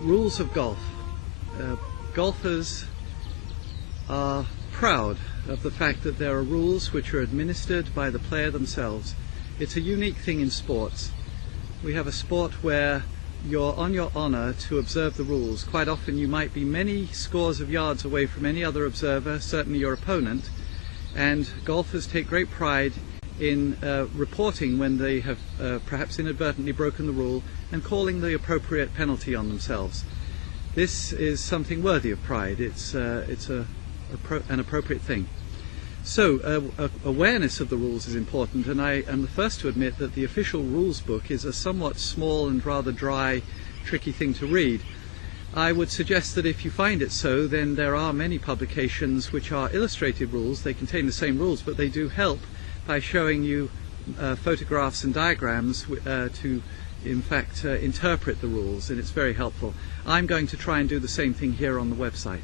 Rules of golf. Golfers are proud of the fact that there are rules which are administered by the player themselves. It's a unique thing in sports. We have a sport where you're on your honor to observe the rules. Quite often you might be many scores of yards away from any other observer, certainly your opponent, and golfers take great pride in reporting when they have perhaps inadvertently broken the rule and calling the appropriate penalty on themselves. This is something worthy of pride. It's an appropriate thing. So awareness of the rules is important, and I am the first to admit that the official rules book is a somewhat small and rather dry, tricky thing to read. I would suggest that if you find it so, then there are many publications which are illustrated rules. They contain the same rules, but they do help by showing you photographs and diagrams to in fact interpret the rules, and it's very helpful. I'm going to try and do the same thing here on the website.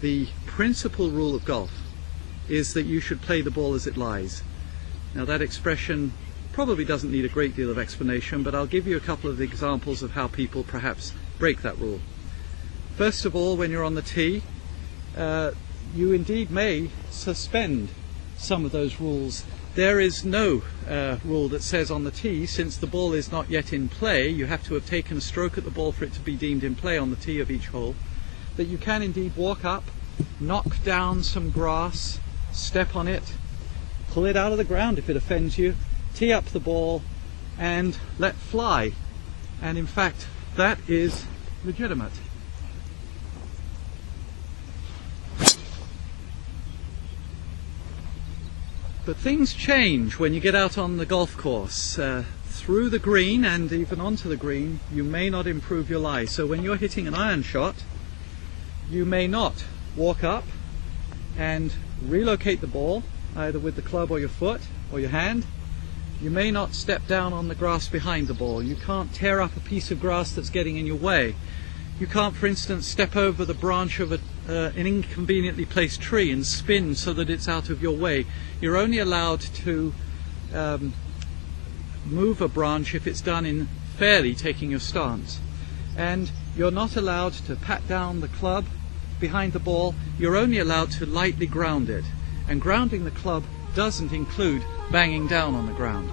The principal rule of golf is that you should play the ball as it lies. Now that expression probably doesn't need a great deal of explanation, but I'll give you a couple of examples of how people perhaps break that rule. First of all, when you're on the tee, you indeed may suspend some of those rules. There is no rule that says on the tee, since the ball is not yet in play, you have to have taken a stroke at the ball for it to be deemed in play on the tee of each hole, that you can indeed walk up, knock down some grass, step on it, pull it out of the ground if it offends you, tee up the ball and let fly. And in fact, that is legitimate. But things change when you get out on the golf course. Through the green and even onto the green, you may not improve your lie. So when you're hitting an iron shot, you may not walk up and relocate the ball, either with the club or your foot or your hand. You may not step down on the grass behind the ball. You can't tear up a piece of grass that's getting in your way. You can't, for instance, step over the branch of an inconveniently placed tree and spin so that it's out of your way. You're only allowed to move a branch if it's done in fairly taking your stance. And you're not allowed to pat down the club behind the ball. You're only allowed to lightly ground it. And grounding the club doesn't include banging down on the ground.